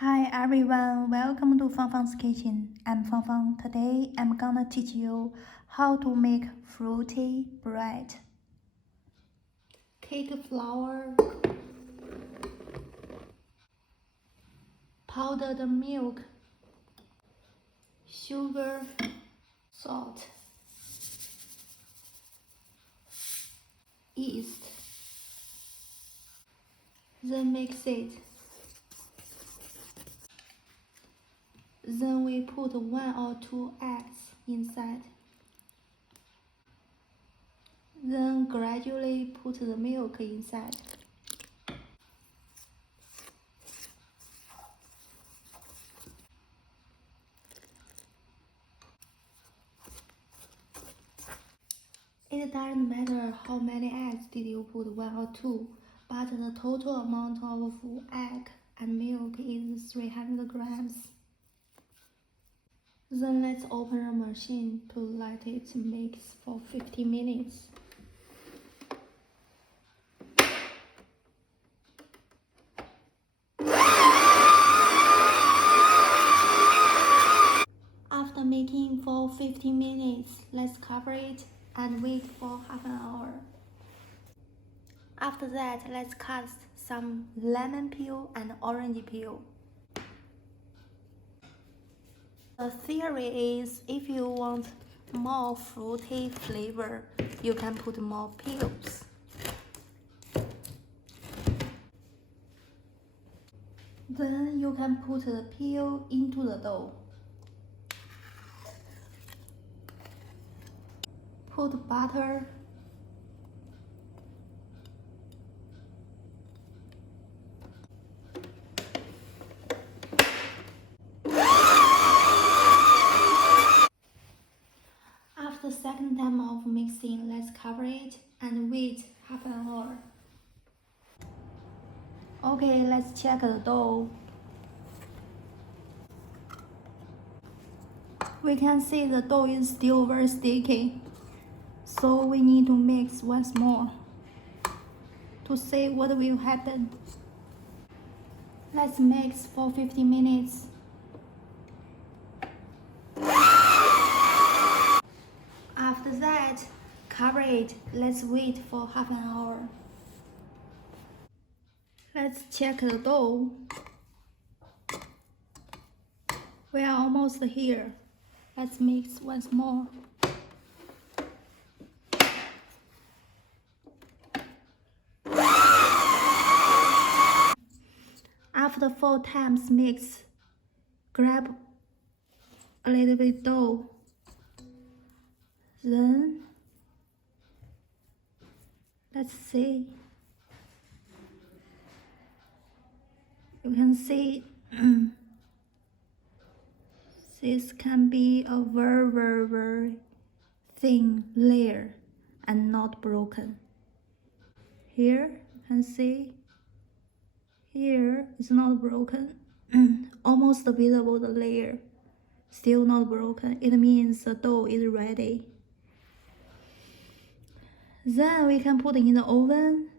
Hi everyone, welcome to Fang's Kitchen. I'm Fang. Today I'm gonna teach you how to make fruity bread. Cake flour, powdered milk, sugar, salt, yeast. Then mix it. Then we put 1 or 2 eggs inside. Then gradually put the milk inside. It doesn't matter how many eggs did you put, 1 or 2, but the total amount of egg and milk is 300 grams. Then let's open the machine to let it mix for 50 minutes. After making for 15 minutes, let's cover it and wait for half an hour. After that, let's cut some lemon peel and orange peel. The theory is if you want more fruity flavor, you can put more peels. Then you can put the peel into the dough. Put butter, after second time of mixing, let's cover it and wait half an hour. Okay, let's check the dough. We can see the dough is still very sticky, so we need to mix once more to see what will happen. Let's mix for 15 minutes. After that, cover it. Let's wait for half an hour. Let's check the dough. We are almost here. Let's mix once more. After 4 times mix, grab a little bit dough. Then, let's see. You can see this can be a very thin layer and not broken. Here, you can see, here is not broken. Almost visible the layer, still not broken. It means the dough is ready. Then we can put in the oven,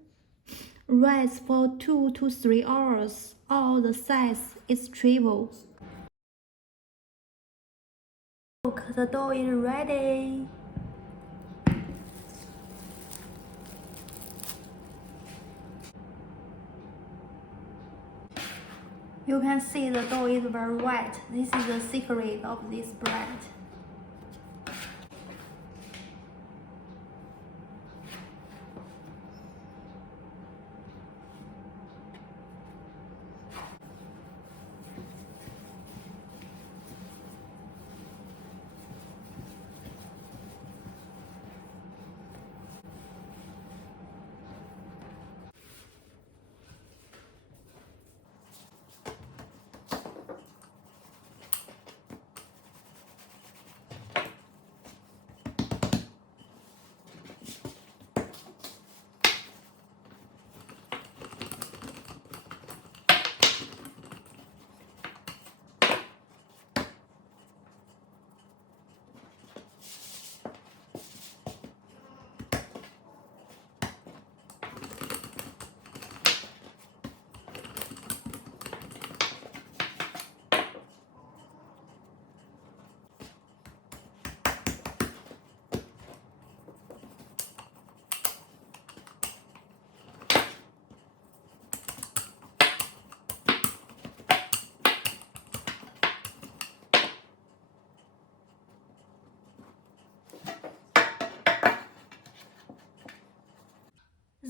rest for 2 to 3 hours, or the size is triple. Look, the dough is ready. You can see the dough is very white. This is the secret of this bread.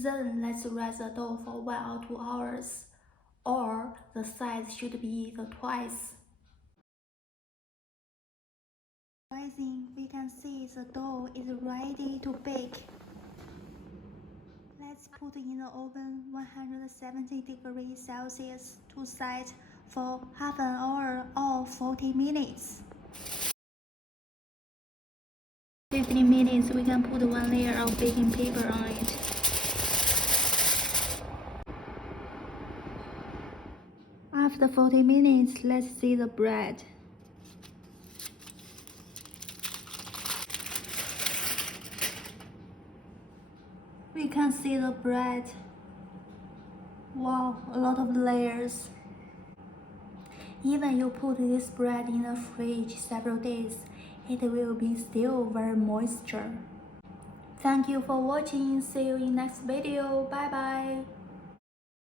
Then let's rest the dough for 1 or 2 hours, or the size should be the twice. Rising, we can see the dough is ready to bake. Let's put in the oven 170 degrees Celsius to set for half an hour or 40 minutes. 15 minutes, we can put 1 layer of baking paper on it. After 40 minutes, let's see the bread. We can see the bread. Wow, a lot of layers. Even you put this bread in the fridge several days, it will be still very moisture. Thank you for watching. See you in next video. Bye bye.